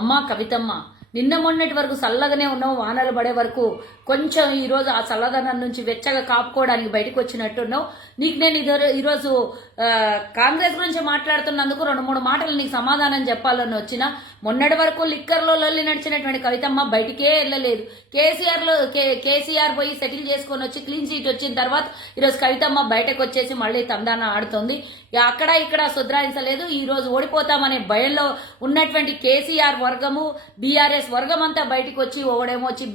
అమ్మా కవితమ్మ, నిన్న మొన్నటి వరకు చల్లగానే ఉన్నావు, వానలు పడే వరకు కొంచెం ఈరోజు ఆ చల్లదనం నుంచి వెచ్చగా కాపుకోవడానికి బయటకు వచ్చినట్టున్నావు. నీకు నేను ఈరోజు కాంగ్రెస్ గురించి మాట్లాడుతున్నందుకు 2-3 మాటలు నీకు సమాధానం చెప్పాలని వచ్చిన. మొన్నటి వరకు లిక్కర్లో లొల్లి నడిచినటువంటి కవితమ్మ బయటికే వెళ్ళలేదు. కేసీఆర్ పోయి సెటిల్ చేసుకొని వచ్చి క్లీన్ చీట్ వచ్చిన తర్వాత ఈరోజు కవితమ్మ బయటకు వచ్చేసి మళ్ళీ తందాన ఆడుతుంది. అక్కడ ఇక్కడ సుధ్రాయించలేదు. ఈ రోజు ఓడిపోతామనే భయంలో ఉన్నటువంటి కేసీఆర్ వర్గము, బీఆర్ఎస్ వర్గం అంతా బయటకు వచ్చి ఒకడేమో వచ్చి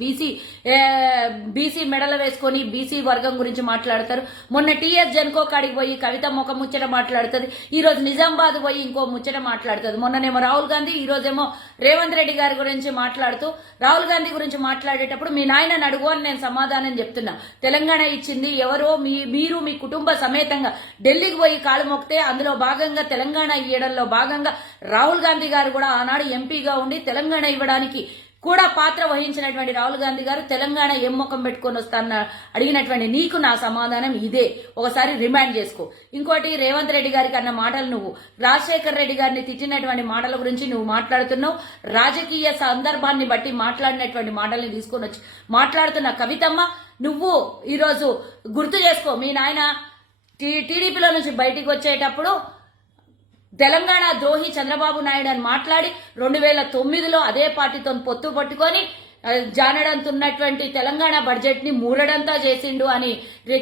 బీసీ మెడలు వేసుకొని బీసీ వర్గం గురించి మాట్లాడతారు. మొన్న టీఎస్ జన్కో కాడికి పోయి కవితమ్మ ఒక ముచ్చట మాట్లాడుతుంది. ఈ రోజు నిజామాబాద్ పోయి ఇంకో ముచ్చట మాట్లాడుతుంది. మొన్ననేమో రాహుల్ గాంధీ, ఈ రోజేమో రేవంత్ రెడ్డి గారి గురించి మాట్లాడుతూ రాహుల్ గాంధీ గురించి మాట్లాడేటప్పుడు మీ నాయనని అడుగు అని నేను సమాధానం చెప్తున్నా. తెలంగాణ ఇచ్చింది ఎవరో మీరు మీ కుటుంబ సమేతంగా ఢిల్లీకి పోయి కాలు మొక్కితే అందులో భాగంగా తెలంగాణ ఇవ్వడంలో భాగంగా రాహుల్ గాంధీ గారు కూడా ఆనాడు ఎంపీగా ఉండి తెలంగాణ ఇవ్వడానికి కూడా పాత్ర వహించినటువంటి రాహుల్ గాంధీ గారు తెలంగాణ ఏం ముఖం పెట్టుకొని వస్తాన అడిగినటువంటి నీకు నా సమాధానం ఇదే. ఒకసారి రిమైండ్ చేసుకో. ఇంకోటి, రేవంత్ రెడ్డి గారికి అన్న మాటలు నువ్వు రాజశేఖర్ రెడ్డి గారిని తిట్టినటువంటి మాటల గురించి నువ్వు మాట్లాడుతున్నావు. రాజకీయ సందర్భాన్ని బట్టి మాట్లాడినటువంటి మాటల్ని తీసుకొని వచ్చి మాట్లాడుతున్న కవితమ్మ, నువ్వు ఈరోజు గుర్తు చేసుకో. మీ నాయన టీడీపీలో నుంచి బయటికి వచ్చేటప్పుడు తెలంగాణ ద్రోహి చంద్రబాబు నాయుడు అని మాట్లాడి 2009లో అదే పార్టీతో పొత్తు పట్టుకొని జానడంతున్నటువంటి తెలంగాణ బడ్జెట్ ని మూరడంతా చేసిండు అని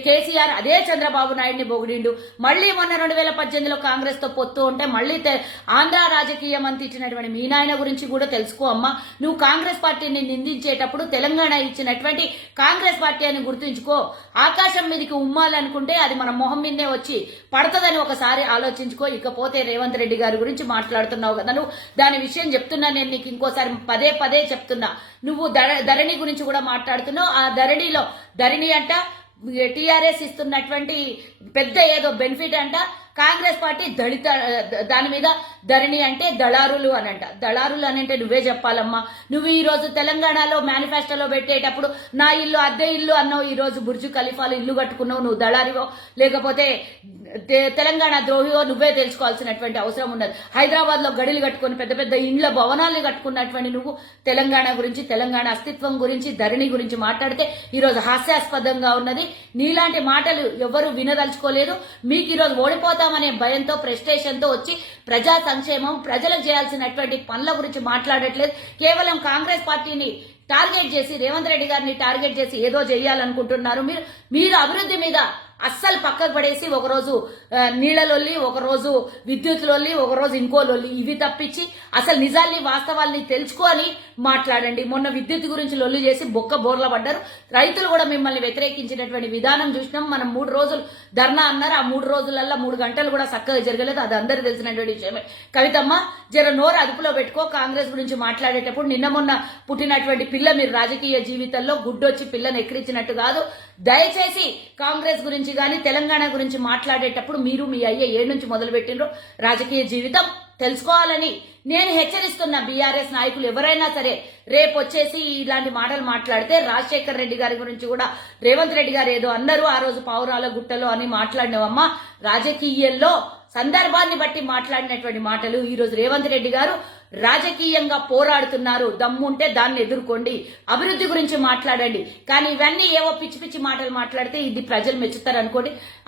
కేసీఆర్ అదే చంద్రబాబు నాయుడిని పొగిడిండు. మళ్లీ మొన్న 2018లో కాంగ్రెస్ తో పొత్తు ఉంటే మళ్లీ ఆంధ్ర రాజకీయం అని ఇచ్చినటువంటి మీ నాయన గురించి కూడా తెలుసుకో అమ్మా. నువ్వు కాంగ్రెస్ పార్టీని నిందించేటప్పుడు తెలంగాణ ఇచ్చినటువంటి కాంగ్రెస్ పార్టీ అని గుర్తుంచుకో. ఆకాశం మీదకి ఉమ్మాలనుకుంటే అది మన మొహం మీదే వచ్చి పడుతుందని ఒకసారి ఆలోచించుకో. ఇకపోతే రేవంత్ రెడ్డి గారి గురించి మాట్లాడుతున్నావు కదా, నువ్వు దాని విషయం చెప్తున్నా. నేను నీకు ఇంకోసారి పదే పదే చెప్తున్నా. నువ్వు ధరణి గురించి కూడా మాట్లాడుతున్నావు. ఆ ధరణి అంట టీఆర్ఎస్ ఇస్తున్నటువంటి పెద్ద ఏదో బెనిఫిట్ అంట. కాంగ్రెస్ పార్టీ దాని మీద ధరణి అంటే దళారులు అనంట. దళారులు అని అంటే నువ్వే చెప్పాలమ్మా. నువ్వు ఈ రోజు తెలంగాణలో మేనిఫెస్టోలో పెట్టేటప్పుడు నా ఇల్లు అద్దె ఇల్లు అన్నావు. ఈ రోజు బుర్జు ఖలీఫాలు ఇల్లు కట్టుకున్నావు. నువ్వు దళారివో లేకపోతే తెలంగాణ ద్రోహివో నువ్వే తెలుసుకోవాల్సినటువంటి అవసరం ఉన్నది. హైదరాబాద్ లో గడిలు కట్టుకుని పెద్ద పెద్ద ఇండ్ల భవనాలు కట్టుకున్నటువంటి నువ్వు తెలంగాణ గురించి, తెలంగాణ అస్తిత్వం గురించి, ధరణి గురించి మాట్లాడితే ఈరోజు హాస్యాస్పదంగా ఉన్నది. నీలాంటి మాటలు ఎవరు వినదలుచుకోలేదు. మీకు ఈరోజు ఓడిపోతామనే భయంతో, ప్రెస్టేషన్ తో వచ్చి ప్రజా సంక్షేమం, ప్రజలకు చేయాల్సినటువంటి పనుల గురించి మాట్లాడట్లేదు. కేవలం కాంగ్రెస్ పార్టీని టార్గెట్ చేసి, రేవంత్ రెడ్డి గారిని టార్గెట్ చేసి ఏదో చేయాలనుకుంటున్నారు. మీరు అభివృద్ధి మీద అస్సలు పక్కకు పడేసి ఒకరోజు నీళ్లలొల్లి, ఒకరోజు విద్యుత్ లొల్లి, ఒకరోజు ఇంకో లొల్లి, ఇవి తప్పించి అసలు నిజాల్ని వాస్తవాల్ని తెలుసుకొని మాట్లాడండి. మొన్న విద్యుత్ గురించి లొల్లి చేసి బొక్క బోర్ల పడ్డారు. రైతులు కూడా మిమ్మల్ని వ్యతిరేకించినటువంటి విధానం చూసినాం. మనం 3 రోజులు ధర్నా అన్నారు. ఆ 3 రోజులల్లో 3 గంటలు కూడా చక్కగా జరగలేదు. అది అందరికీ తెలిసినటువంటి విషయమే. కవితమ్మ, జర నోరు అదుపులో పెట్టుకో. కాంగ్రెస్ గురించి మాట్లాడేటప్పుడు నిన్న మొన్న పుట్టినటువంటి పిల్ల మీరు రాజకీయ జీవితంలో గుడ్డొచ్చి పిల్లని ఎక్కిరించినట్టు కాదు. దయచేసి కాంగ్రెస్ గురించి గాని తెలంగాణ గురించి మాట్లాడేటప్పుడు మీరు మీ అయ్యే ఏ నుంచి మొదలు పెట్టిండ్రో రాజకీయ జీవితం తెలుసుకోవాలని నేను హెచ్చరిస్తున్న. బీఆర్ఎస్ నాయకులు ఎవరైనా సరే రేపు వచ్చేసి ఇలాంటి మాటలు మాట్లాడితే రాజశేఖర్ రెడ్డి గారి గురించి కూడా రేవంత్ రెడ్డి గారు ఏదో అన్నారు ఆ రోజు పావురాల గుట్టలో అని మాట్లాడినవమ్మా. రాజకీయంలో సందర్భాన్ని బట్టి మాట్లాడినటువంటి మాటలు. ఈ రోజు రేవంత్ రెడ్డి గారు రాజకీయంగా పోరాడుతున్నారు. దమ్ముంటే దాన్ని ఎదుర్కోండి, అభివృద్ధి గురించి మాట్లాడండి. కానీ ఇవన్నీ ఏవో పిచ్చి పిచ్చి మాటలు మాట్లాడితే ఇది ప్రజలు మెచ్చుతారు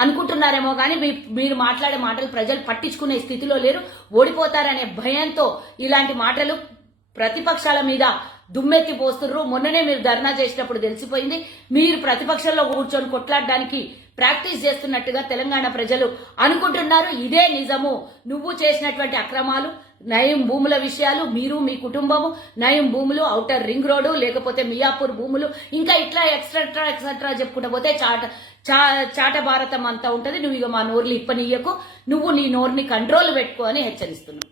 అనుకుంటున్నారేమో కానీ మీరు మాట్లాడే మాటలు ప్రజలు పట్టించుకునే స్థితిలో లేరు. ఓడిపోతారనే భయంతో ఇలాంటి మాటలు ప్రతిపక్షాల మీద దుమ్మెత్తి పోస్తున్నారు. మొన్ననే మీరు ధర్నా చేసినప్పుడు తెలిసిపోయింది. మీరు ప్రతిపక్షంలో కూర్చొని కొట్లాడడానికి ప్రాక్టీస్ చేస్తున్నట్టుగా తెలంగాణ ప్రజలు అనుకుంటున్నారు. ఇదే నిజము. నువ్వు చేసినటువంటి అక్రమాలు, నయం భూముల విషయాలు, మీరు మీ కుటుంబము, నయం భూములు, ఔటర్ రింగ్ రోడ్డు, లేకపోతే మియాపూర్ భూములు, ఇంకా ఇట్లా ఎక్సెట్రా చెప్పుకుంటూ పోతే చాట భారతం అంతా ఉంటది. నువ్వు ఇక మా నోర్లు ఇప్పనీయకు. నువ్వు నీ నోరుని కంట్రోల్ పెట్టుకో అని హెచ్చరిస్తున్నావు.